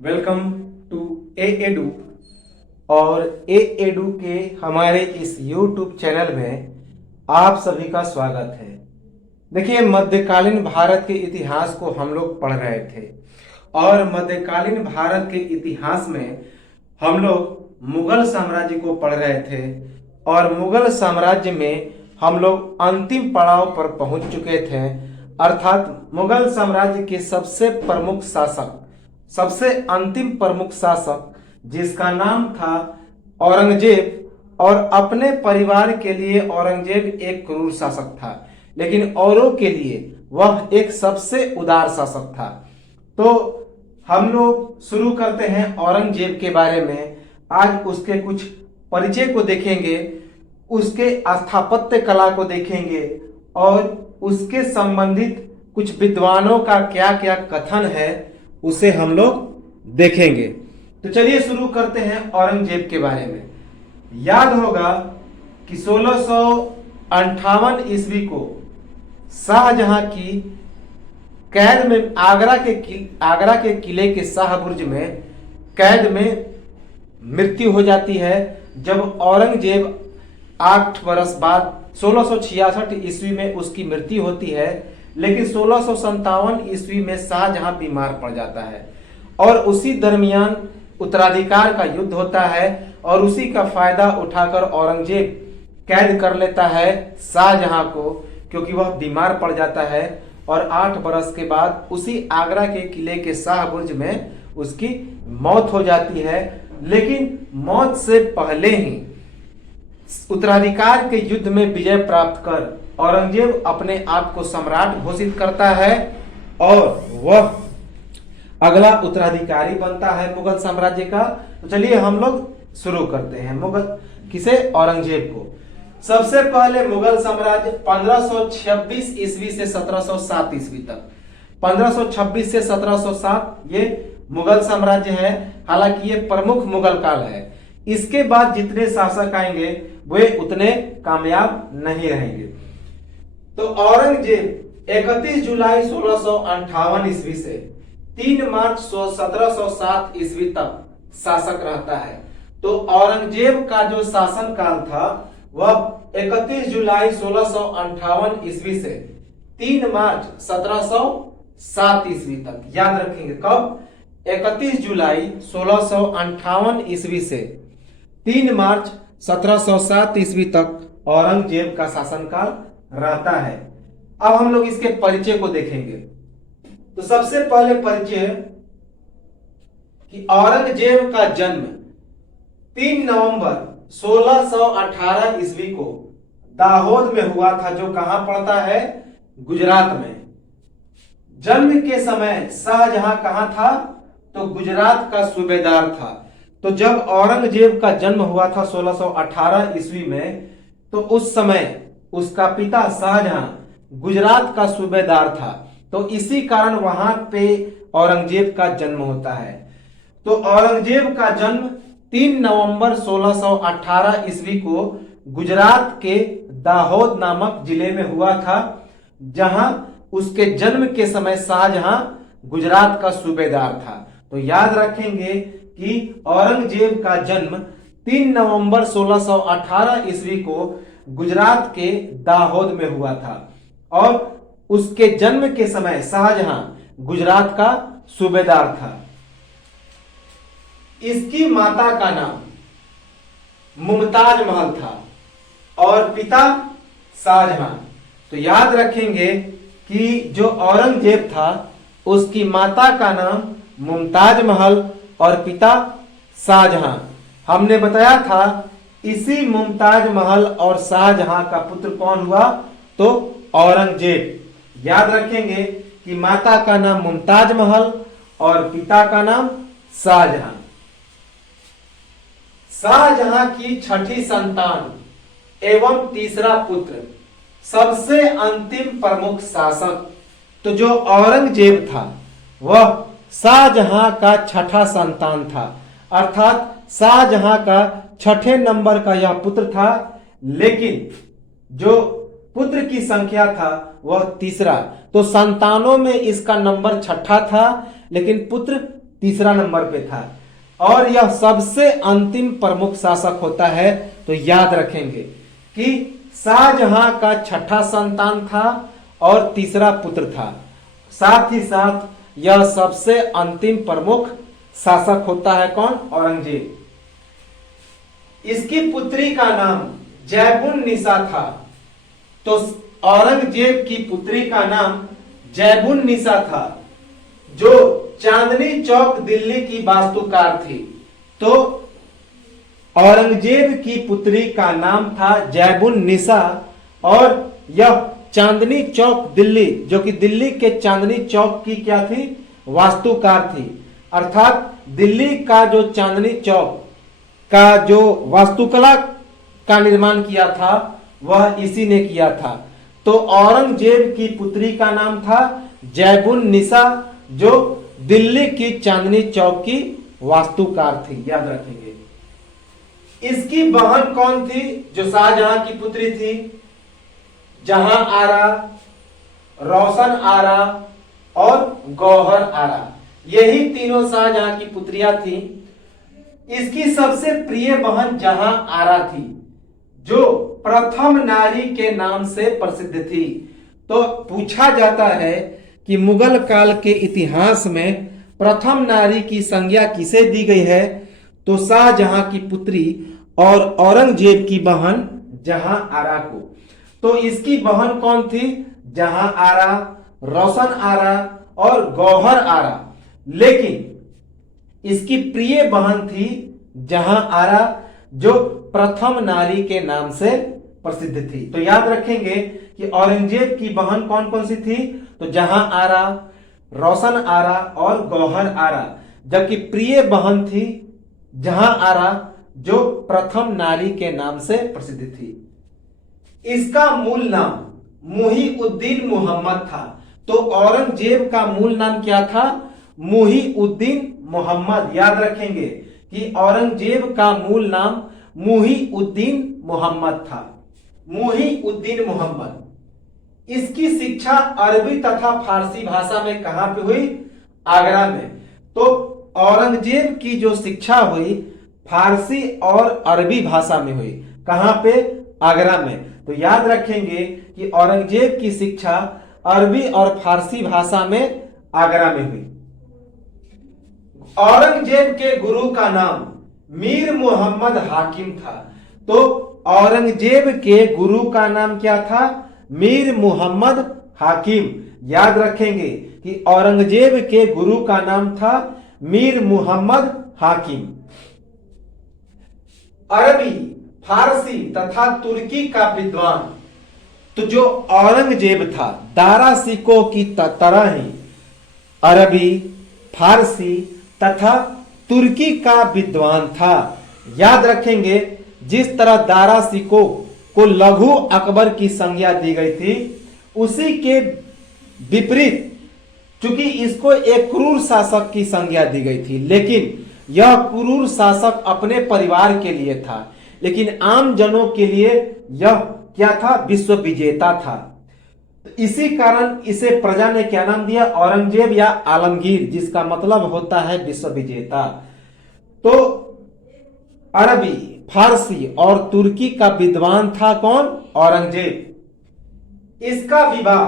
Welcome to A edu. और ए edu के हमारे इस यूट्यूब चैनल में आप सभी का स्वागत है। देखिए, मध्यकालीन भारत के इतिहास को हम लोग पढ़ रहे थे और मध्यकालीन भारत के इतिहास में हम लोग मुगल साम्राज्य को पढ़ रहे थे और मुगल साम्राज्य में हम लोग अंतिम पड़ाव पर पहुंच चुके थे, अर्थात मुगल साम्राज्य के सबसे प्रमुख शासक, सबसे अंतिम प्रमुख शासक जिसका नाम था औरंगजेब। और अपने परिवार के लिए औरंगजेब एक क्रूर शासक था, लेकिन औरों के लिए वह एक सबसे उदार शासक था। तो हम लोग शुरू करते हैं औरंगजेब के बारे में। आज उसके कुछ परिचय को देखेंगे, उसके स्थापत्य कला को देखेंगे और उसके संबंधित कुछ विद्वानों का क्या क्या कथन है उसे हम लोग देखेंगे। तो चलिए शुरू करते हैं औरंगजेब के बारे में। याद होगा कि 1658 ईस्वी को शाहजहां की कैद में आगरा के किले के शाहबुर्ज में कैद में मृत्यु हो जाती है। जब औरंगजेब 8 वर्ष बाद 1666 ईस्वी में उसकी मृत्यु होती है, लेकिन 1657 ईस्वी में शाहजहां बीमार पड़ जाता है और उसी दरमियान उत्तराधिकार का युद्ध होता है और उसी का फायदा उठाकर औरंगजेब कैद कर लेता है शाहजहां को, क्योंकि वह बीमार पड़ जाता है। और 8 बरस के बाद उसी आगरा के किले के शाहबुर्ज में उसकी मौत हो जाती है। लेकिन मौत से पहले ही उत्तराधिकार के युद्ध में विजय प्राप्त कर औरंगजेब अपने आप को सम्राट घोषित करता है और वह अगला उत्तराधिकारी बनता है मुगल साम्राज्य का। तो चलिए हम लोग शुरू करते हैं मुगल किसे, औरंगजेब को। सबसे पहले मुगल साम्राज्य 1526 ईस्वी से 1707 ईस्वी तक, 1526 से 1707 ये मुगल साम्राज्य है। हालांकि ये प्रमुख मुगल काल है। इसके बाद जितने शासक आएंगे वे उतने कामयाब नहीं रहेंगे। तो औरंगजेब 31 जुलाई 1658 ईस्वी से 3 मार्च 1707 ईस्वी तक शासक रहता है। तो औरंगजेब का जो शासन काल था वह 31 जुलाई 1658 ईस्वी से 3 मार्च 1707 ईस्वी तक। याद रखेंगे कब? 31 जुलाई 1658 ईस्वी से 3 मार्च 1707 ईस्वी तक औरंगजेब का शासनकाल रहता है। अब हम लोग इसके परिचय को देखेंगे। तो सबसे पहले परिचय कि औरंगजेब का जन्म 3 नवंबर 1618 ईस्वी को दाहोद में हुआ था, जो कहां पड़ता है? गुजरात में। जन्म के समय शाहजहां कहां था? तो गुजरात का सूबेदार था। तो जब औरंगजेब का जन्म हुआ था 1618 ईस्वी में, तो उस समय उसका पिता शाहजहां गुजरात का सूबेदार था। तो इसी कारण वहां पे औरंगजेब का जन्म होता है। तो औरंगजेब का जन्म 3 नवंबर 1618 ईस्वी को गुजरात के दाहोद नामक जिले में हुआ था, जहां उसके जन्म के समय शाहजहां गुजरात का सूबेदार था। तो याद रखेंगे कि औरंगजेब का जन्म 3 नवंबर 1618 ईस्वी को गुजरात के दाहोद में हुआ था और उसके जन्म के समय शाहजहां गुजरात का सूबेदार था। इसकी माता का नाम मुमताज महल था और पिता शाहजहां। तो याद रखेंगे कि जो औरंगजेब था उसकी माता का नाम मुमताज महल और पिता शाहजहां। हमने बताया था इसी मुमताज महल और शाहजहां का पुत्र कौन हुआ? तो औरंगजेब। याद रखेंगे कि माता का नाम मुमताज महल और पिता का नाम शाहजहां। शाहजहां की छठी संतान एवं तीसरा पुत्र, सबसे अंतिम प्रमुख शासक। तो जो औरंगजेब था वह शाहजहां का छठा संतान था, अर्थात शाहजहां का छठे नंबर का यह पुत्र था। लेकिन जो पुत्र की संख्या था वह तीसरा। तो संतानों में इसका नंबर छठा था, लेकिन पुत्र तीसरा नंबर पे था। और यह सबसे अंतिम प्रमुख शासक होता है। तो याद रखेंगे कि शाहजहां का छठा संतान था और तीसरा पुत्र था। साथ ही साथ यह सबसे अंतिम प्रमुख शासक होता है कौन? औरंगजेब। इसकी पुत्री का नाम जैबुन्निसा था। तो औरंगजेब की पुत्री का नाम जैबुन्निसा था, जो चांदनी चौक दिल्ली की वास्तुकार थी। तो औरंगजेब की पुत्री का नाम था जैबुन्निसा और यह चांदनी चौक दिल्ली, जो कि दिल्ली के चांदनी चौक की क्या थी? वास्तुकार थी। अर्थात दिल्ली का जो चांदनी चौक का जो वास्तुकला का निर्माण किया था वह इसी ने किया था। तो औरंगजेब की पुत्री का नाम था जैबुन्निसा, जो दिल्ली की चांदनी चौक की वास्तुकार थी। याद रखेंगे। इसकी बहन कौन थी जो शाहजहां की पुत्री थी? जहां आरा, रोशन आरा और गौहर आरा, यही तीनों शाहजहां की पुत्रियां थी। इसकी सबसे प्रिय बहन जहां आरा थी, जो प्रथम नारी के नाम से प्रसिद्ध थी। तो पूछा जाता है कि मुगल काल के इतिहास में प्रथम नारी की संज्ञा किसे दी गई है? तो शाहजहां की पुत्री और औरंगजेब की बहन जहां आरा को। तो इसकी बहन कौन थी? जहां आरा, रोशन आरा और गौहर आरा। लेकिन इसकी प्रिय बहन थी जहां आरा, जो प्रथम नारी के नाम से प्रसिद्ध थी। तो याद रखेंगे कि औरंगजेब की बहन कौन कौन सी थी? तो जहां आरा, रोशन आरा और गौहर आरा, जबकि प्रिय बहन थी जहां आरा, जो प्रथम नारी के नाम से प्रसिद्ध थी। इसका मूल नाम मुहीउद्दीन मोहम्मद था। तो औरंगजेब का मूल नाम क्या था? मुहीउद्दीन मोहम्मद। याद रखेंगे कि औरंगजेब का मूल नाम मुहीउद्दीन मोहम्मद था। मुहीउद्दीन मोहम्मद। इसकी शिक्षा अरबी तथा फारसी भाषा में कहां पे हुई? आगरा में। तो औरंगजेब की जो शिक्षा हुई फारसी और अरबी भाषा में हुई। कहां पे? आगरा में। तो याद रखेंगे कि औरंगजेब की शिक्षा अरबी और फारसी भाषा में आगरा में हुई। औरंगजेब के गुरु का नाम मीर मोहम्मद हाकिम था। तो औरंगजेब के गुरु का नाम क्या था? मीर मोहम्मद हाकिम। याद रखेंगे कि औरंगजेब के गुरु का नाम था मीर मोहम्मद हाकिम। अरबी, फारसी तथा तुर्की का विद्वान। तो जो औरंगजेब था दारा सिकोह की तरह ही अरबी, फारसी तथा तुर्की का विद्वान था। याद रखेंगे जिस तरह दारा सिकोह को लघु अकबर की संज्ञा दी गई थी, उसी के विपरीत चूंकि इसको एक क्रूर शासक की संज्ञा दी गई थी, लेकिन यह क्रूर शासक अपने परिवार के लिए था, लेकिन आम जनों के लिए यह क्या था? विश्व विजेता था। इसी कारण इसे प्रजा ने क्या नाम दिया? औरंगजेब या आलमगीर, जिसका मतलब होता है विश्व विजेता। तो अरबी, फारसी और तुर्की का विद्वान था कौन? औरंगजेब। इसका विवाह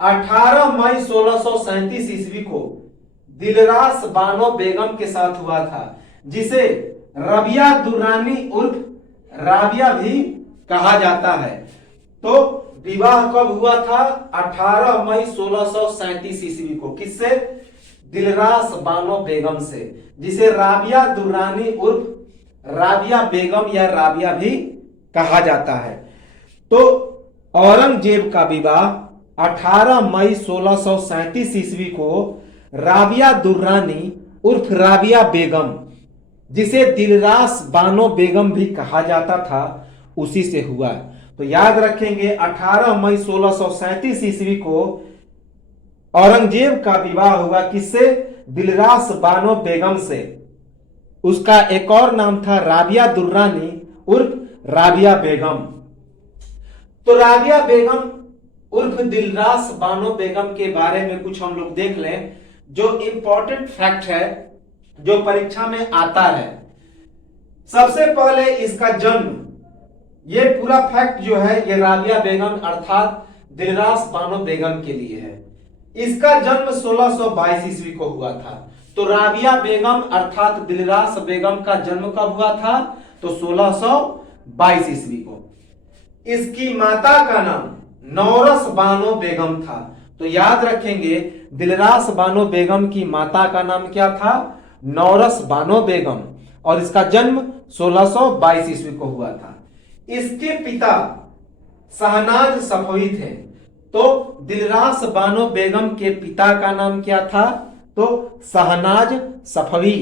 18 मई 1637 ईस्वी को दिलरास बानो बेगम के साथ हुआ था, जिसे रबिया दुर्रानी उर्फ राबिया भी कहा जाता है। तो विवाह कब हुआ था? 18 मई 1637 ईस्वी को। किससे? दिलरास बानो बेगम से, जिसे राबिया दुर्रानी उर्फ राबिया बेगम या राबिया भी कहा जाता है। तो औरंगजेब का विवाह 18 मई 1637 ईस्वी को राबिया दुर्रानी उर्फ राबिया बेगम, जिसे दिलरास बानो बेगम भी कहा जाता था, उसी से हुआ। तो याद रखेंगे 18 मई 1637 ईस्वी को औरंगजेब का विवाह हुआ किससे? दिलरास बानो बेगम से। उसका एक और नाम था राबिया दुर्रानी उर्फ राबिया बेगम। तो राबिया बेगम उर्फ दिलरास बानो बेगम के बारे में कुछ हम लोग देख लें। जो इंपॉर्टेंट फैक्ट है जो परीक्षा में आता है। सबसे पहले इसका जन्म, ये पूरा फैक्ट जो है ये राबिया बेगम अर्थात दिलरास बानो बेगम के लिए है। इसका जन्म 1622 ईस्वी को हुआ था। तो राबिया बेगम अर्थात दिलरास बेगम का जन्म कब हुआ था? तो 1622 ईस्वी को। इसकी माता का नाम नौरस बानो बेगम था। तो याद रखेंगे दिलरास बानो बेगम की माता का नाम क्या था? नौरस बानो बेगम, और इसका जन्म 1622 ईस्वी को हुआ था। इसके पिता शहनाज सफवी थे। तो दिलरास बानो बेगम के पिता का नाम क्या था? तो शहनाज सफवी।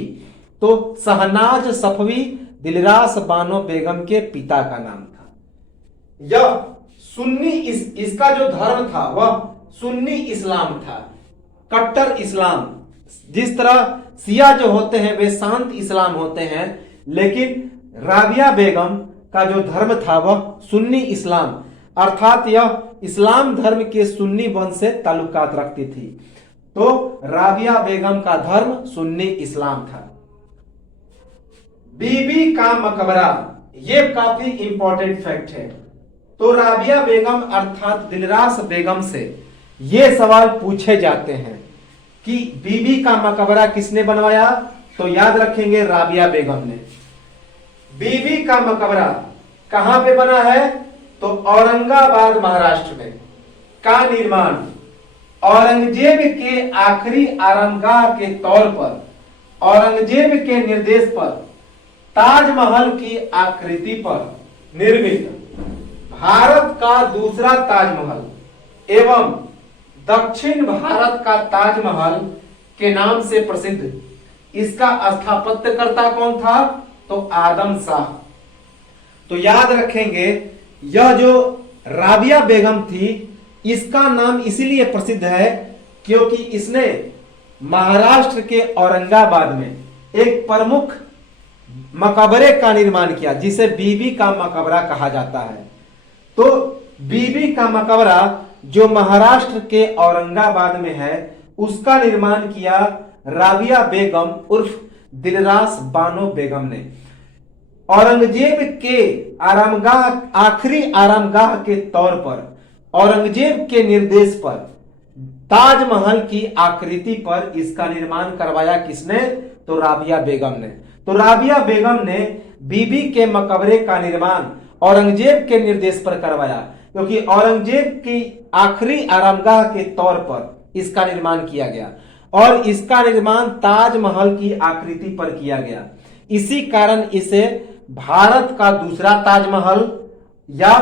तो शहनाज सफवी दिलरास बानो बेगम के पिता का नाम था। यह सुन्नी इसका जो धर्म था वह सुन्नी इस्लाम था, कट्टर इस्लाम। जिस तरह शिया जो होते हैं वे शांत इस्लाम होते हैं, लेकिन राबिया बेगम का जो धर्म था वह सुन्नी इस्लाम, अर्थात यह इस्लाम धर्म के सुन्नी वंश से ताल्लुकात रखती थी। तो राबिया बेगम का धर्म सुन्नी इस्लाम था। बीबी का मकबरा, यह काफी इंपॉर्टेंट फैक्ट है। तो राबिया बेगम अर्थात दिलरास बेगम से ये सवाल पूछे जाते हैं कि बीबी का मकबरा किसने बनवाया? तो याद रखेंगे राबिया बेगम ने। बीबी का मकबरा कहां पे बना है? तो औरंगाबाद महाराष्ट्र में का निर्माण औरंगजेब के आखिरी आरामगाह के तौर पर, औरंगजेब के निर्देश पर ताजमहल की आकृति पर निर्मित भारत का दूसरा ताजमहल एवं दक्षिण भारत का ताजमहल के नाम से प्रसिद्ध। इसका स्थापत्यकर्ता कौन था? तो आदम शाह। तो याद रखेंगे यह जो राबिया बेगम थी इसका नाम इसीलिए प्रसिद्ध है क्योंकि इसने महाराष्ट्र के औरंगाबाद में एक प्रमुख मकबरे का निर्माण किया जिसे बीबी का मकबरा कहा जाता है। तो बीबी का मकबरा जो महाराष्ट्र के औरंगाबाद में है उसका निर्माण किया राबिया बेगम उर्फ दिलरास बानो बेगम ने। औरंगजेब के आरामगाह आखिरी आरामगाह के तौर पर औरंगजेब के निर्देश पर ताजमहल की आकृति पर इसका निर्माण करवाया किसने? तो राबिया बेगम ने। तो राबिया बेगम ने बीबी के मकबरे का निर्माण औरंगजेब के निर्देश पर करवाया क्योंकि औरंगजेब की आखिरी आरामगाह के तौर पर इसका निर्माण किया गया और इसका निर्माण ताजमहल की आकृति पर किया गया। इसी कारण इसे भारत का दूसरा ताजमहल या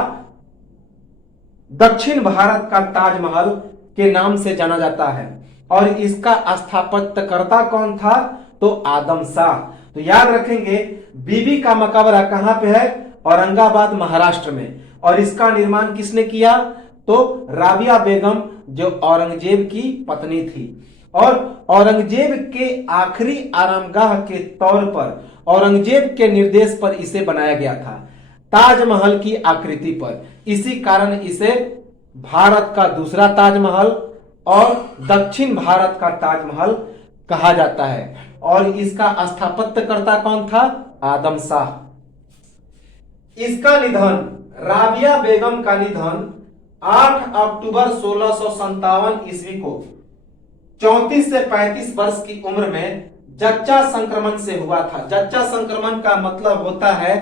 दक्षिण भारत का ताजमहल के नाम से जाना जाता है। और इसका स्थापत्यकर्ता कौन था? तो आदम शाह। तो याद रखेंगे बीबी का मकबरा कहां पे है? औरंगाबाद महाराष्ट्र में। और इसका निर्माण किसने किया? तो राबिया बेगम जो औरंगजेब की पत्नी थी और औरंगजेब के आखिरी आरामगाह के तौर पर औरंगजेब के निर्देश पर इसे बनाया गया था ताजमहल की आकृति पर। इसी कारण इसे भारत का दूसरा ताजमहल और दक्षिण भारत का ताजमहल कहा जाता है। और इसका स्थापत्यकर्ता कौन था? आदम शाह। इसका निधन, राबिया बेगम का निधन 8 अक्टूबर 1657 ईस्वी को 34 से 35 वर्ष की उम्र में जच्चा संक्रमण से हुआ था। जच्चा संक्रमण का मतलब होता है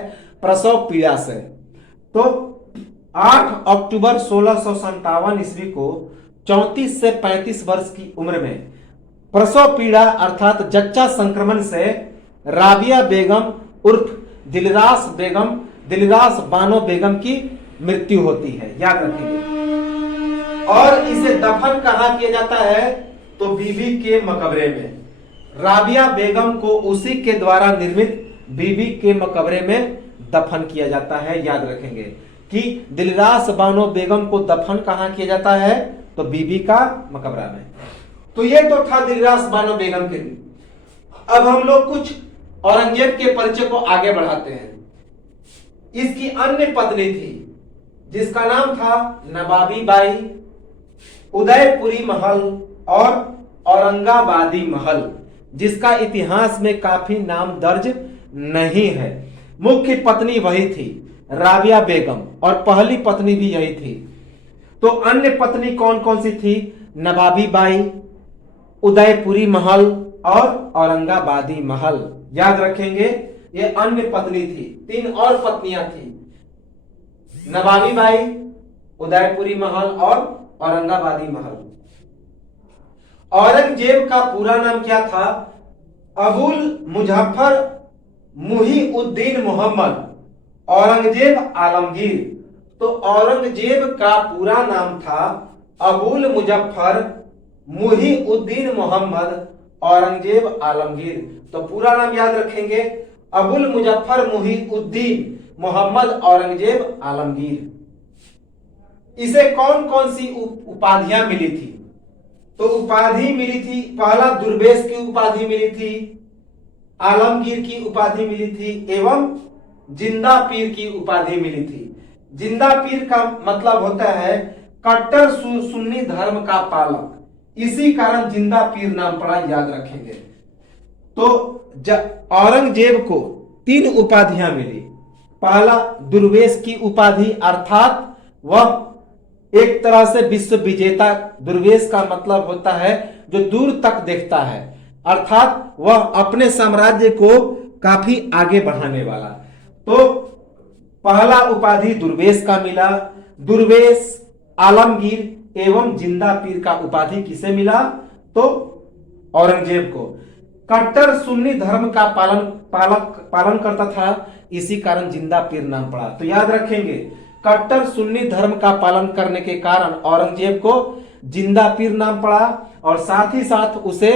प्रसव पीड़ा से। तो 8 अक्टूबर 1657 ईस्वी को 34 से 35 वर्ष की उम्र में प्रसव पीड़ा अर्थात जच्चा संक्रमण से राबिया बेगम उर्फ दिलरास बानो बेगम की मृत्यु होती है, याद रखिए। और इसे दफन कहां किया जाता है? तो बीबी के मकबरे में। राबिया बेगम को उसी के द्वारा निर्मित बीबी के मकबरे में दफन किया जाता है। याद रखेंगे कि दिलरास बानो बेगम को दफन कहां किया जाता है? तो बीबी का मकबरा में। तो ये तो था दिलरास बानो बेगम के लिए। अब हम लोग कुछ औरंगजेब के परिचय को आगे बढ़ाते हैं। इसकी अन्य पत्नी थी जिसका नाम था नवाबी बाई, उदयपुरी महल और औरंगाबादी महल, जिसका इतिहास में काफी नाम दर्ज नहीं है। मुख्य पत्नी वही थी राबिया बेगम, और पहली पत्नी भी यही थी। तो अन्य पत्नी कौन कौन सी थी? नवाबी बाई, उदयपुरी महल और औरंगाबादी महल। याद रखेंगे, ये अन्य पत्नी थी। 3 और पत्नियां थी, नवाबी बाई, उदयपुरी महल और औरंगाबादी महल। औरंगजेब का पूरा नाम क्या था? अबुल मुजफ्फर मुहीउद्दीन मोहम्मद औरंगजेब आलमगीर। तो औरंगजेब का पूरा नाम था अबुल मुजफ्फर मुहीउद्दीन मोहम्मद औरंगजेब आलमगीर। तो पूरा नाम याद रखेंगे, अबुल मुजफ्फर मुहीउद्दीन मोहम्मद औरंगजेब आलमगीर। इसे कौन कौन सी उपाधियां मिली थी? तो उपाधि मिली थी, पहला दुर्वेश की उपाधि मिली थी, आलमगीर की उपाधि मिली थी, एवं जिंदा पीर की उपाधि मिली थी। जिंदा पीर का मतलब होता है कट्टर सुन्नी धर्म का पालक, इसी कारण जिंदा पीर नाम पड़ा, याद रखेंगे। तो औरंगजेब को 3 उपाधियां मिली। पहला दुर्वेश की उपाधि, अर्थात वह एक तरह से विश्व विजेता। दुर्वेश का मतलब होता है जो दूर तक देखता है, अर्थात वह अपने साम्राज्य को काफी आगे बढ़ाने वाला। तो पहला उपाधि दुर्वेश का मिला। दुर्वेश, आलमगीर एवं जिंदा पीर का उपाधि किसे मिला? तो औरंगजेब को। कट्टर सुन्नी धर्म का पालन करता था, इसी कारण जिंदा पीर नाम पड़ा। तो याद रखेंगे, कट्टर सुन्नी धर्म का पालन करने के कारण औरंगजेब को जिंदा पीर नाम पड़ा, और साथ ही साथ उसे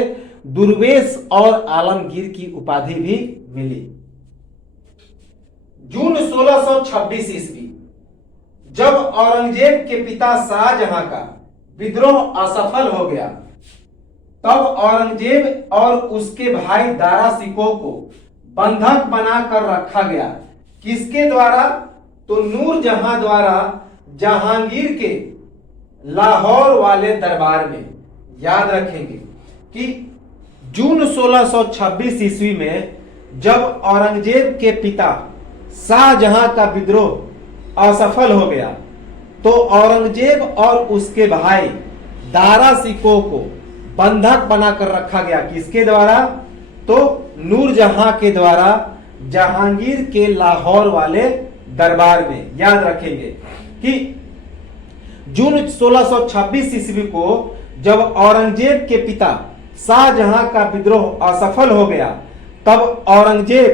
दुर्वेश और आलमगीर की उपाधि भी मिली। जून 1626 ईस्वी, जब औरंगजेब के पिता शाहजहां का विद्रोह असफल हो गया, तब औरंगजेब और उसके भाई दारा सिकोह को बंधक बनाकर रखा गया। किसके द्वारा? तो नूरजहां द्वारा, जहांगीर के लाहौर वाले दरबार में। याद रखेंगे कि जून 1626 ईस्वी में जब औरंगजेब के पिता शाहजहां का विद्रोह असफल हो गया, तो औरंगजेब और उसके भाई दारा सिकोह को बंधक बनाकर रखा गया। किसके द्वारा? तो नूरजहां के द्वारा, जहांगीर के लाहौर वाले दरबार में। याद रखेंगे कि जून 1626 ईस्वी को जब औरंगजेब के पिता शाहजहां का विद्रोह असफल हो गया, तब औरंगजेब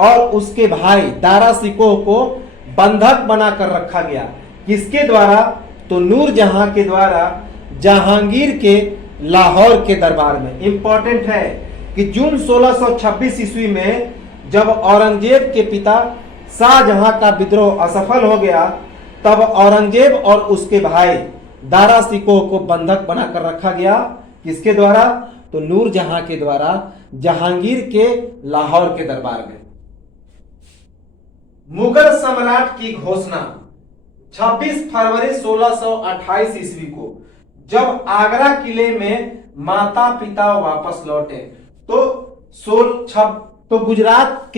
और उसके भाई दारा सिकोह को बंधक बनाकर रखा गया। किसके द्वारा? तो नूरजहां के द्वारा, जहांगीर के लाहौर के दरबार में। इंपॉर्टेंट है कि जून 1626 ईस्वी में जब औरंगजेब के पिता शाहजहां का विद्रोह असफल हो गया, तब औरंगजेब और उसके भाई दारा सिकोह को बंधक बनाकर रखा गया। किसके द्वारा? तो नूरजहां के द्वारा, जहांगीर के लाहौर के दरबार में। मुगल सम्राट की घोषणा 26 फरवरी 1628 ईस्वी को, जब आगरा किले में माता पिता वापस लौटे, तो गुजरात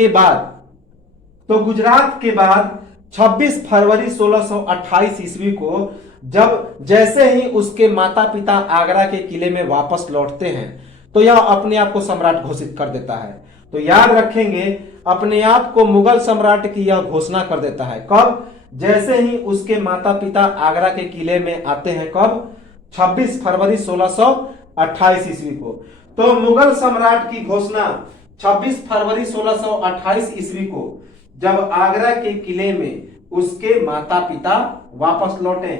के बाद 26 फरवरी 1628 ईस्वी को, जब जैसे ही उसके माता पिता आगरा के किले में वापस लौटते हैं, तो यह अपने आप को सम्राट घोषित कर देता है। तो याद रखेंगे, अपने आप को मुगल सम्राट की यह घोषणा कर देता है। कब? जैसे ही उसके माता पिता आगरा के किले में आते हैं। कब? 26 फरवरी 1628 ईस्वी को। तो मुगल सम्राट की घोषणा 26 फरवरी 1628 ईस्वी को, जब आगरा के किले में उसके माता पिता वापस लौटे।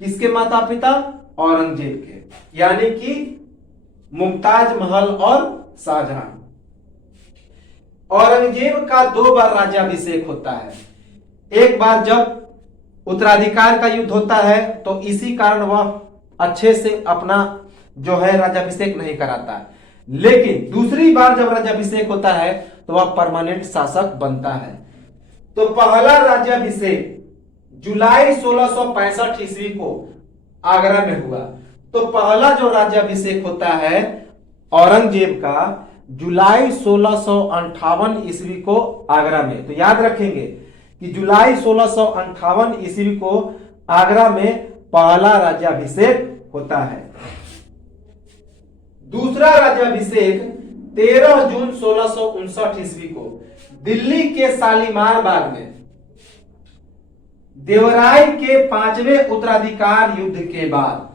किसके माता पिता? औरंगजेब के, यानी कि मुमताज महल और शाहजहां। औरंगजेब का 2 बार राज्याभिषेक होता है। एक बार जब उत्तराधिकार का युद्ध होता है, तो इसी कारण वह अच्छे से अपना जो है राज्याभिषेक नहीं कराता है। लेकिन दूसरी बार जब राज्याभिषेक होता है, तो वह परमानेंट शासक बनता है। तो पहला राज्याभिषेक जुलाई 1665 ईस्वी को आगरा में हुआ। तो पहला जो राज्याभिषेक होता है औरंगजेब का जुलाई 1658 ईस्वी को आगरा में। तो याद रखेंगे कि जुलाई 1658 ईस्वी को आगरा में पहला राज्याभिषेक होता है। दूसरा राज्याभिषेक 13 जून 1659 ईस्वी को दिल्ली के शालीमार बाग में देवराय के 5वें उत्तराधिकार युद्ध के बाद।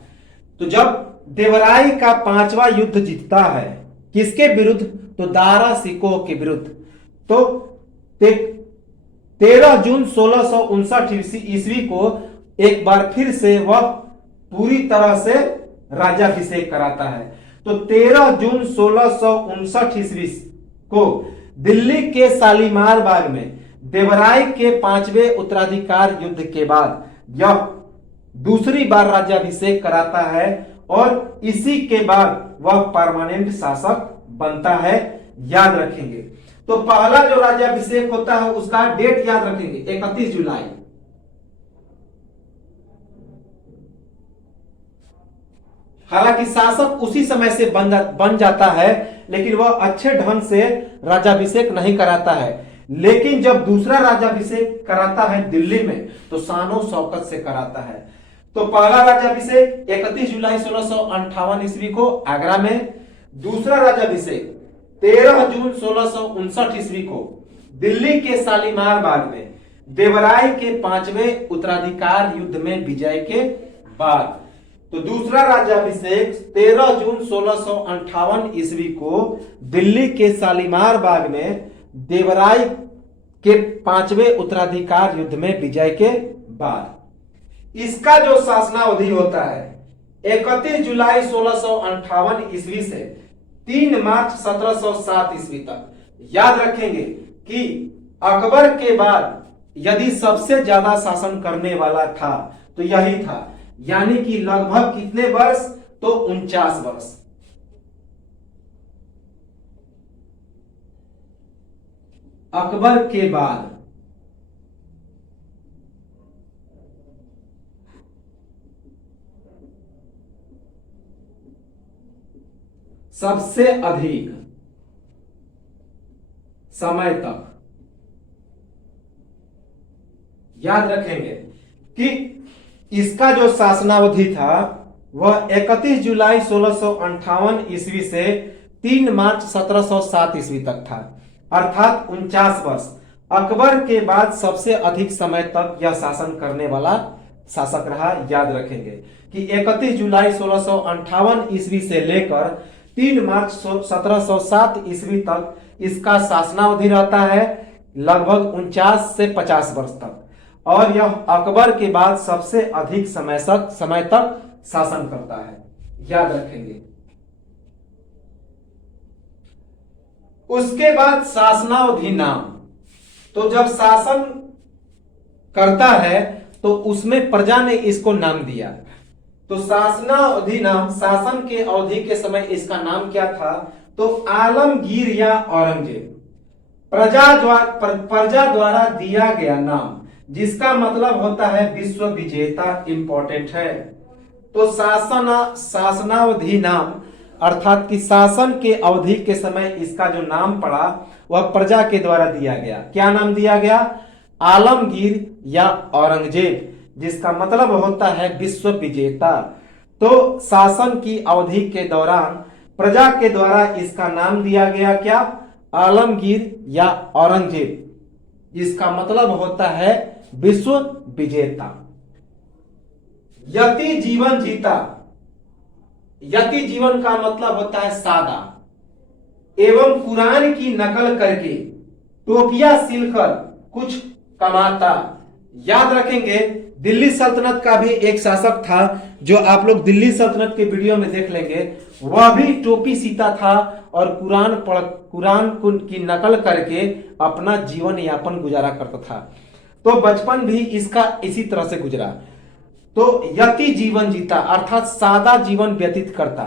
तो जब देवराय का 5वां युद्ध जीतता है, किसके विरुद्ध? तो दारा सिकोह के विरुद्ध। तो 13 जून 1659 ईस्वी को एक बार फिर से वह पूरी तरह से राज्याभिषेक कराता है। तो 13 जून 1659 ईस्वी को दिल्ली के शालीमार बाग में देवराय के 5वें उत्तराधिकार युद्ध के बाद यह दूसरी बार राज्याभिषेक कराता है और इसी के बाद वह परमानेंट शासक बनता है। याद रखेंगे। तो पहला जो राज्याभिषेक होता है उसका डेट याद रखेंगे 31 जुलाई। हालांकि शासक उसी समय से बन जाता है, लेकिन वह अच्छे ढंग से राज्याभिषेक नहीं कराता है। लेकिन जब दूसरा राज्याभिषेक कराता है दिल्ली में तो शानो शौकत से कराता है। तो पहला राज्याभिषेक 31 जुलाई 1658 ईस्वी को आगरा में, दूसरा राज्याभिषेक 13 जून 1659 ईस्वी को दिल्ली के शालीमार बाग में देवराय के 5वें उत्तराधिकार युद्ध में विजय के बाद। तो दूसरा राज्याभिषेक 13 जून 1658 ईस्वी को दिल्ली के शालीमार बाग में देवराय के 5वें उत्तराधिकार युद्ध में विजय के बाद। इसका जो शासनावधि होता है 31 जुलाई 1658 ईस्वी से 3 मार्च 1707 ईस्वी तक। याद रखेंगे कि अकबर के बाद यदि सबसे ज्यादा शासन करने वाला था तो यही था, यानी कि लगभग कितने वर्ष? तो 49 वर्ष। अकबर के बाद सबसे अधिक समय तक। याद रखेंगे कि इसका जो शासनावधि था वह 31 जुलाई 1658 ईस्वी से 3 मार्च 1707 ईस्वी तक था, अर्थात 49 वर्ष। अकबर के बाद सबसे अधिक समय तक यह शासन करने वाला शासक रहा। याद रखेंगे कि 31 जुलाई 1658 ईस्वी से लेकर 3 मार्च 1707 ईस्वी तक इसका शासनावधि रहता है लगभग 49 से 50 वर्ष तक, और यह अकबर के बाद सबसे अधिक समय तक शासन करता है। याद रखेंगे। उसके बाद शासनावधि नाम। तो जब शासन करता है तो उसमें प्रजा ने इसको नाम दिया। तो शासनावधि नाम, शासन के अवधि के समय इसका नाम क्या था? तो आलमगीर या औरंगजेब। प्रजा द्वारा दिया गया नाम जिसका मतलब होता है विश्व विजेता। इंपॉर्टेंट है। तो शासनावधि नाम अर्थात कि शासन के अवधि के समय इसका जो नाम पड़ा वह प्रजा के द्वारा दिया गया। क्या नाम दिया गया? आलमगीर या औरंगजेब, जिसका मतलब होता है विश्व विजेता। तो शासन की अवधि के दौरान प्रजा के द्वारा इसका नाम दिया गया क्या? आलमगीर या औरंगजेब, जिसका मतलब होता है विश्व विजेता। यति जीवन जीता। यति जीवन का मतलब होता है सादा, एवं कुरान की नकल करके टोपियां सिलकर कुछ कमाता। याद रखेंगे दिल्ली सल्तनत का भी एक शासक था जो आप लोग दिल्ली सल्तनत के वीडियो में देख लेंगे, वह भी टोपी सीता था और कुरान की नकल करके अपना जीवन यापन गुजारा करता था। तो बचपन भी इसका इसी तरह से गुजरा। तो यति जीवन जीता अर्थात सादा जीवन व्यतीत करता,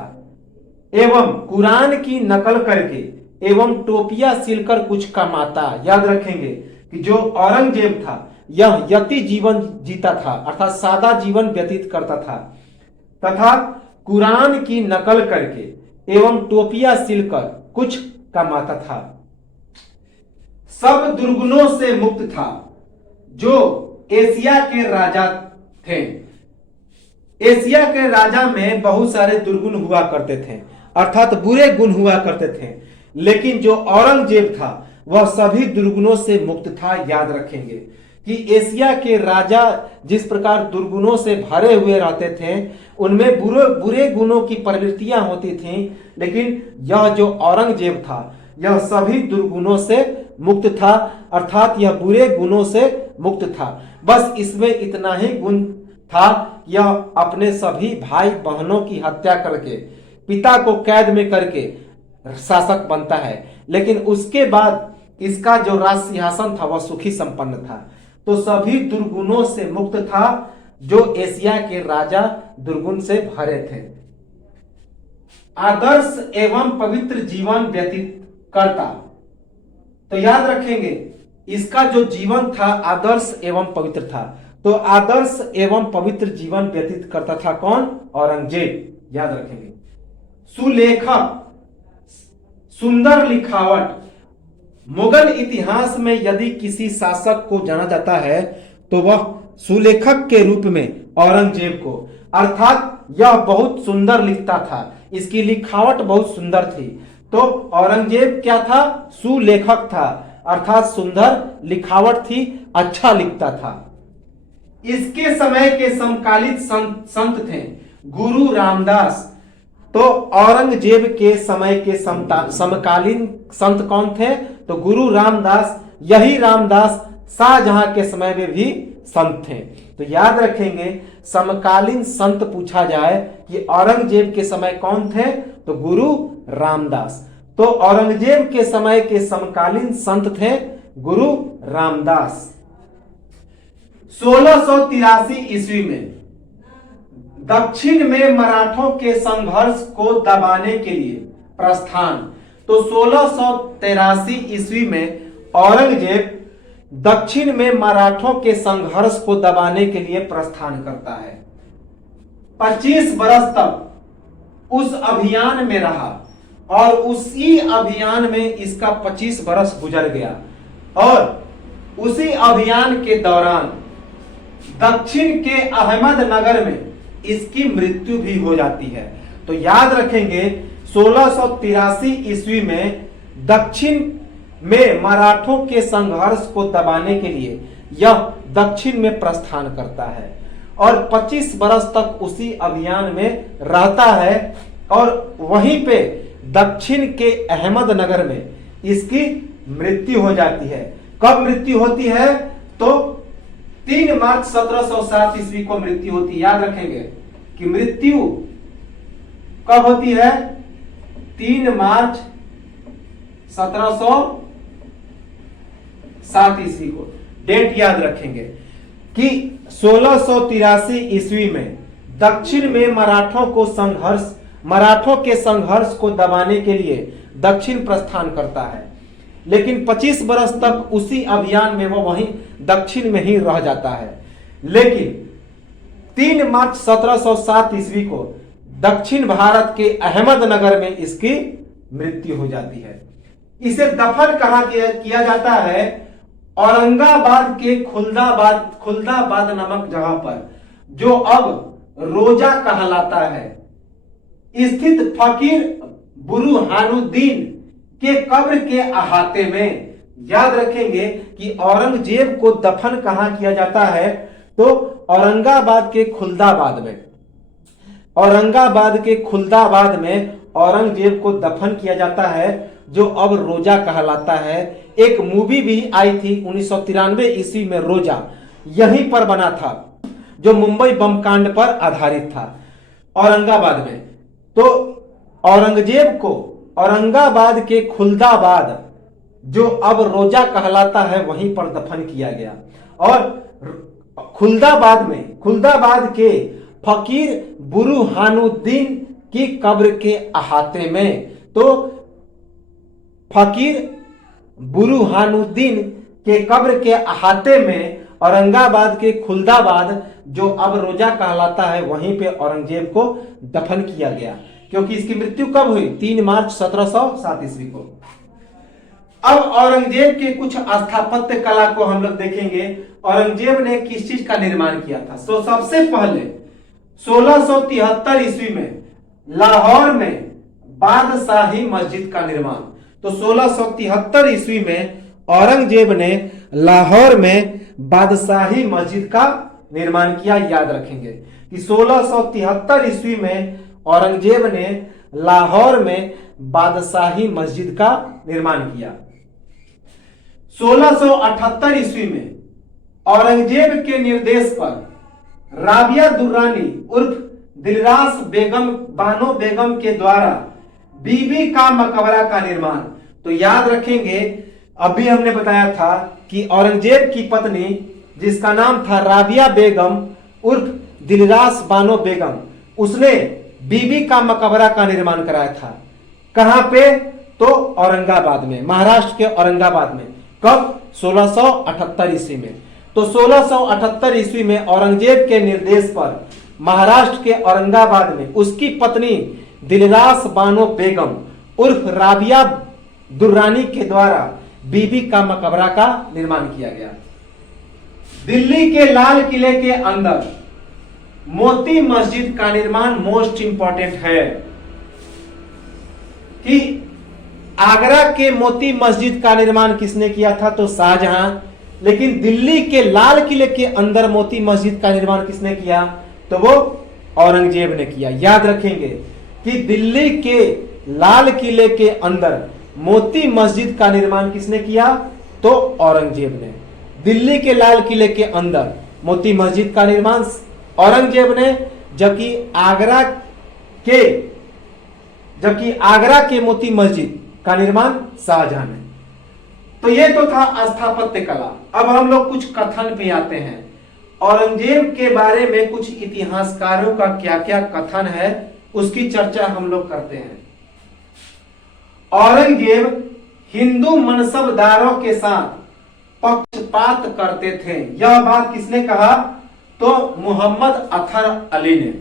एवं कुरान की नकल करके एवं टोपियां सिलकर कुछ कमाता। याद रखेंगे कि जो औरंगजेब था यह यति जीवन जीता था अर्थात सादा जीवन व्यतीत करता था, तथा कुरान की नकल करके एवं टोपियां सिलकर कुछ कमाता था। सब दुर्गुणों से मुक्त था। जो एशिया के राजा थे, एशिया के राजा में बहुत सारे दुर्गुण हुआ करते थे, अर्थात बुरे गुण हुआ करते थे, लेकिन जो औरंगजेब था वह सभी दुर्गुणों से मुक्त था। याद रखेंगे कि एशिया के राजा जिस प्रकार दुर्गुणों से भरे हुए रहते थे, उनमें बुरे गुणों की प्रवृत्तियां होती थीं, लेकिन यह जो औरंगजेब था यह सभी दुर्गुणों से मुक्त था, अर्थात यह बुरे गुणों से मुक्त था। बस इसमें इतना ही गुण था, यह अपने सभी भाई बहनों की हत्या करके, पिता को कैद में करके शासक बनता है, लेकिन उसके बाद इसका जो राज सिंहासन था वह सुखी संपन्न था। तो सभी दुर्गुणों से मुक्त था जो एशिया के राजा दुर्गुण से भरे थे। आदर्श एवं पवित्र जीवन व्यतीत करता। तो याद रखेंगे इसका जो जीवन था आदर्श एवं पवित्र था। तो आदर्श एवं पवित्र जीवन व्यतीत करता था कौन? औरंगजेब। याद रखेंगे। सुलेखक, सुंदर लिखावट। मुगल इतिहास में यदि किसी शासक को जाना जाता है तो वह सुलेखक के रूप में औरंगजेब को, अर्थात यह बहुत सुंदर लिखता था, इसकी लिखावट बहुत सुंदर थी। तो औरंगजेब क्या था? सुलेखक था, अर्थात सुंदर लिखावट थी, अच्छा लिखता था। इसके समय के समकालीन संत थे गुरु रामदास। तो औरंगजेब के समय के समकालीन संत कौन थे? तो गुरु रामदास। यही रामदास शाहजहां के समय में भी संत थे। तो याद रखेंगे समकालीन संत पूछा जाए कि औरंगजेब के समय कौन थे? तो गुरु रामदास। तो औरंगजेब के समय के समकालीन संत थे गुरु रामदास। 1683 ईस्वी में दक्षिण में मराठों के संघर्ष को दबाने के लिए प्रस्थान। तो 1683 ईस्वी में औरंगजेब दक्षिण में मराठों के संघर्ष को दबाने के लिए प्रस्थान करता है। 25 वर्ष तक उस अभियान में रहा और उसी अभियान में इसका 25 वर्ष गुजर गया और उसी अभियान के दौरान दक्षिण के अहमदनगर में इसकी मृत्यु भी हो जाती है। तो याद रखेंगे 1683 ईस्वी में दक्षिण में मराठों के संघर्ष को दबाने के लिए यह दक्षिण में प्रस्थान करता है और 25 वर्ष तक उसी अभियान में रहता है और वहीं पे दक्षिण के अहमदनगर में इसकी मृत्यु हो जाती है। कब मृत्यु होती है? तो 3 मार्च 1707 ईस्वी को मृत्यु होती है। याद रखेंगे कि मृत्यु कब होती है? 3 मार्च 1707 ईस्वी को। डेट याद रखेंगे कि 1683 ईस्वी में दक्षिण में मराठों के संघर्ष को दबाने के लिए दक्षिण प्रस्थान करता है, लेकिन 25 वर्ष तक उसी अभियान में वो वहीं दक्षिण में ही रह जाता है। लेकिन 3 मार्च 1707 ईस्वी को दक्षिण भारत के अहमदनगर में इसकी मृत्यु हो जाती है। इसे दफन कहां किया जाता है? औरंगाबाद के खुलदाबाद नामक जगह पर, जो अब रोजा कहलाता है, स्थित फकीर बुरहानुद्दीन के कब्र के अहाते में। याद रखेंगे कि औरंगजेब को दफन कहां किया जाता है? तो औरंगाबाद के खुलदाबाद में। औरंगाबाद के खुलदाबाद में औरंगजेब को दफन किया जाता है, जो अब रोजा कहलाता है। एक मूवी भी आई थी 1993 ईस्वी में, रोजा, यहीं पर बना था, जो मुंबई बम कांड पर आधारित था, औरंगाबाद में। तो औरंगजेब को औरंगाबाद के खुलदाबाद, जो अब रोजा कहलाता है, वहीं पर दफन किया गया। और खुलदाबाद के फकीर बुरहानुद्दीन की कब्र के अहाते में, तो फकीर बुरहानुद्दीन के कब्र के अहाते में औरंगाबाद के खुलदाबाद जो अब रोजा कहलाता है वहीं पे औरंगजेब को दफन किया गया, क्योंकि इसकी मृत्यु कब हुई? 3 मार्च 1707 ईस्वी को। अब औरंगजेब के कुछ स्थापत्य कला को हम लोग देखेंगे। औरंगजेब ने किस चीज का निर्माण किया था? तो सबसे पहले 1673 ईस्वी में लाहौर में बादशाही मस्जिद का निर्माण। तो 1673 ईस्वी में औरंगजेब ने लाहौर में बादशाही मस्जिद का निर्माण किया। याद रखेंगे कि 1673 ईस्वी में औरंगजेब ने लाहौर में बादशाही मस्जिद का निर्माण किया। 1678 ईस्वी में औरंगजेब के निर्देश पर राबिया दुर्रानी उर्फ दिलरास बेगम बानो बेगम के द्वारा बीबी का मकबरा का निर्माण। तो याद रखेंगे, अभी हमने बताया था कि औरंगजेब की पत्नी जिसका नाम था राबिया बेगम उर्फ दिलरास बानो बेगम, उसने बीबी का मकबरा का निर्माण कराया था। कहां पे? तो औरंगाबाद में, महाराष्ट्र के औरंगाबाद में। कब? 1678 ईस्वी में। तो 1678 ईस्वी में औरंगजेब के निर्देश पर महाराष्ट्र के औरंगाबाद में उसकी पत्नी दिलरास बानो बेगम उर्फ राबिया दुर्रानी के द्वारा बीबी का मकबरा का निर्माण किया गया। दिल्ली के लाल किले के अंदर मोती मस्जिद का निर्माण मोस्ट इंपॉर्टेंट है कि आगरा के मोती मस्जिद का निर्माण किसने किया था? तो शाहजहां। लेकिन दिल्ली के लाल किले के अंदर मोती मस्जिद का निर्माण किसने किया? तो वो औरंगजेब ने किया। याद रखेंगे कि दिल्ली के लाल किले के अंदर मोती मस्जिद का निर्माण किसने किया? तो औरंगजेब ने। दिल्ली के लाल किले के अंदर मोती मस्जिद का निर्माण औरंगजेब ने, जबकि आगरा के मोती मस्जिद का निर्माण शाहजहां ने। तो ये तो था स्थापत्य कला। अब हम लोग कुछ कथन पे आते हैं। औरंगजेब के बारे में कुछ इतिहासकारों का क्या क्या कथन है उसकी चर्चा हम लोग करते हैं। औरंगजेब हिंदू मनसबदारों के साथ पक्षपात करते थे। यह बात किसने कहा? तो मोहम्मद अतर अली ने।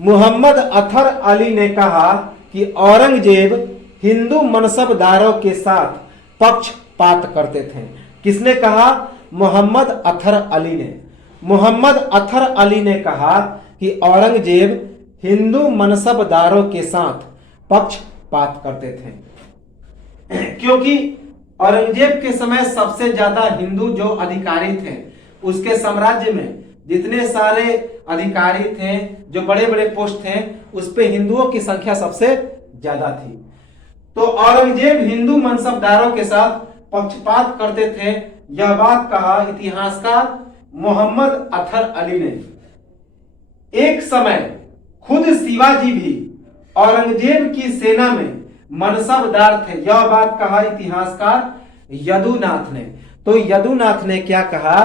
मोहम्मद अतर अली ने कहा कि औरंगजेब हिंदू मनसबदारों के साथ पक्षपात करते थे। किसने कहा? मोहम्मद अतर अली ने। मोहम्मद अतर अली ने कहा कि औरंगजेब हिंदू मनसबदारों के साथ पक्षपात करते थे, क्योंकि औरंगजेब के समय सबसे ज्यादा हिंदू जो अधिकारी थे, उसके साम्राज्य में जितने सारे अधिकारी थे, जो बड़े बड़े पोस्ट थे, उस पे हिंदुओं की संख्या सबसे ज्यादा थी। तो औरंगजेब हिंदू मनसबदारों के साथ पक्षपात करते थे। यह बात कहा इतिहासकार मोहम्मद अतर अली ने। एक समय खुद शिवाजी भी औरंगजेब की सेना में मनसबदार थे। यह बात कहा इतिहासकार यदुनाथ ने। तो यदुनाथ ने क्या कहा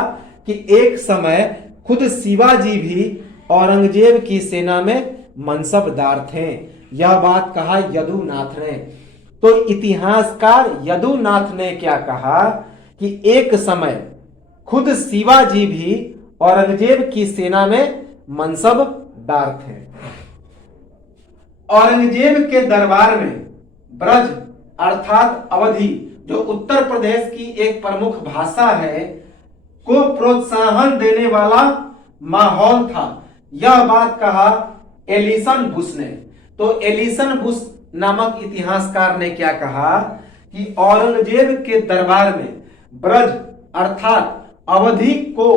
कि एक समय खुद शिवाजी भी औरंगजेब की सेना में मनसबदार थे। यह बात कहा यदुनाथ ने। तो इतिहासकार यदुनाथ ने क्या कहा कि एक समय खुद शिवाजी भी औरंगजेब की सेना में मनसबदार थे। औरंगजेब के दरबार में ब्रज अर्थात अवधी, जो उत्तर प्रदेश की एक प्रमुख भाषा है, को प्रोत्साहन देने वाला माहौल था। यह बात कहा एलिसन बुश ने। तो एलिसन बुश नामक इतिहासकार ने क्या कहा कि औरंगजेब के दरबार में ब्रज अर्थात अवधि को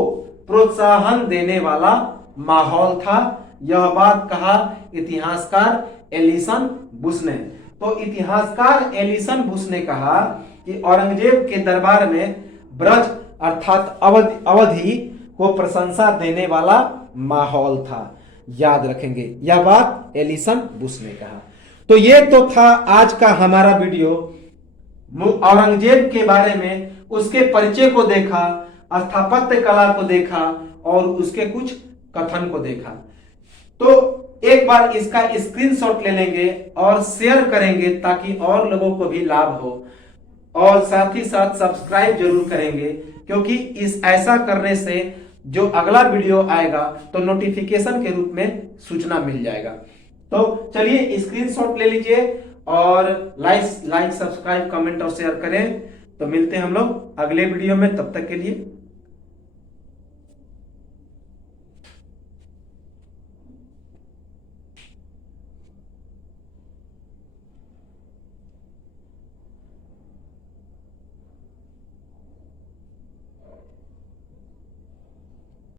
प्रोत्साहन देने वाला माहौल था। यह बात कहा इतिहासकार एलिसन बुश ने। तो इतिहासकार एलिसन बुश ने कहा कि औरंगजेब के दरबार में ब्रज अर्थात अवधि को प्रशंसा देने वाला माहौल था। याद रखेंगे, यह बात एलिसन बुश ने कहा। तो ये तो था आज का हमारा वीडियो। औरंगजेब के बारे में, उसके परिचय को देखा, स्थापत्य कला को देखा और उसके कुछ कथन को देखा। तो एक बार इसका स्क्रीनशॉट ले लेंगे और शेयर करेंगे ताकि और लोगों को भी लाभ हो। और साथ ही साथ सब्सक्राइब जरूर करेंगे, क्योंकि इस ऐसा करने से जो अगला वीडियो आएगा तो नोटिफिकेशन के रूप में सूचना मिल जाएगा। तो चलिए स्क्रीनशॉट ले लीजिए और लाइक सब्सक्राइब कमेंट और शेयर करें। तो मिलते हैं हम लोग अगले वीडियो में, तब तक के लिए